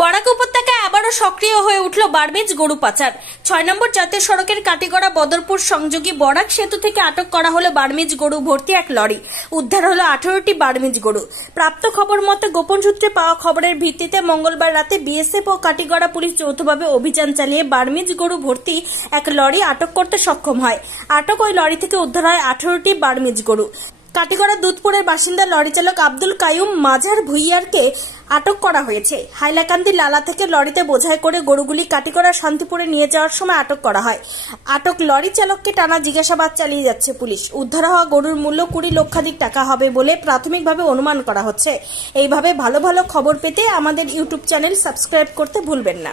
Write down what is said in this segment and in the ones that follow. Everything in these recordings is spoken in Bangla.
বরাক উপত্যকায় আবারও সক্রিয় হয়ে উঠল বার্মিজ গরু পাচার। ৬ নম্বর জাতীয় সড়কের কাটিগড়া বদরপুর সংযোগী বরাক সেতু থেকে আটক করা হলো বার্মিজ গরু ভর্তি এক লরি। উদ্ধার হলো ১৮টি বার্মিজ গরু। প্রাপ্ত খবর মতে গোপন সূত্রে পাওয়া খবরের ভিত্তিতে মঙ্গলবার রাতে বিএসএফ ও কাটিগড়া পুলিশ যৌথভাবে অভিযান চালিয়ে বার্মিজ গরু ভর্তি এক লরি আটক করতে সক্ষম হয়। আটক ওই লরি থেকে উদ্ধার হয় ১৮টি বার্মিজ গরু। কাটিগড়া দুধপুরের বাসিন্দা লরি চালক আব্দুল কাইয়ুম মাঝার ভুইয়ারকে আটক করা হয়েছে। হাইলাকান্দি লালা থেকে লরিতে বোঝাই করে গরুগুলি কাটিগড়া শান্তিপুরে নিয়ে যাওয়ার সময় আটক করা হয়। আটক লরি চালককে টানা জিজ্ঞাসাবাদ চালিয়ে যাচ্ছে পুলিশ। উদ্ধার হওয়া গরুর মূল্য ২০ লক্ষাধিক টাকা হবে বলে প্রাথমিকভাবে অনুমান করা হচ্ছে। এইভাবে ভালো ভালো খবর পেতে আমাদের ইউটিউব চ্যানেল সাবস্ক্রাইব করতে ভুলবেন না।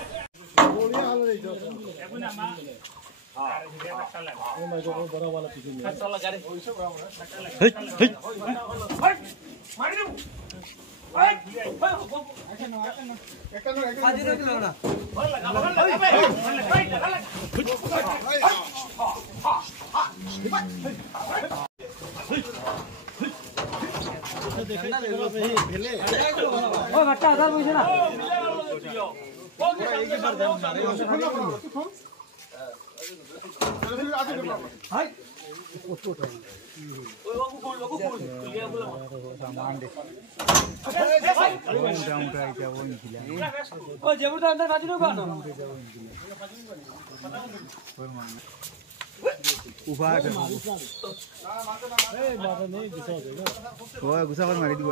গুছা মাৰি দিব।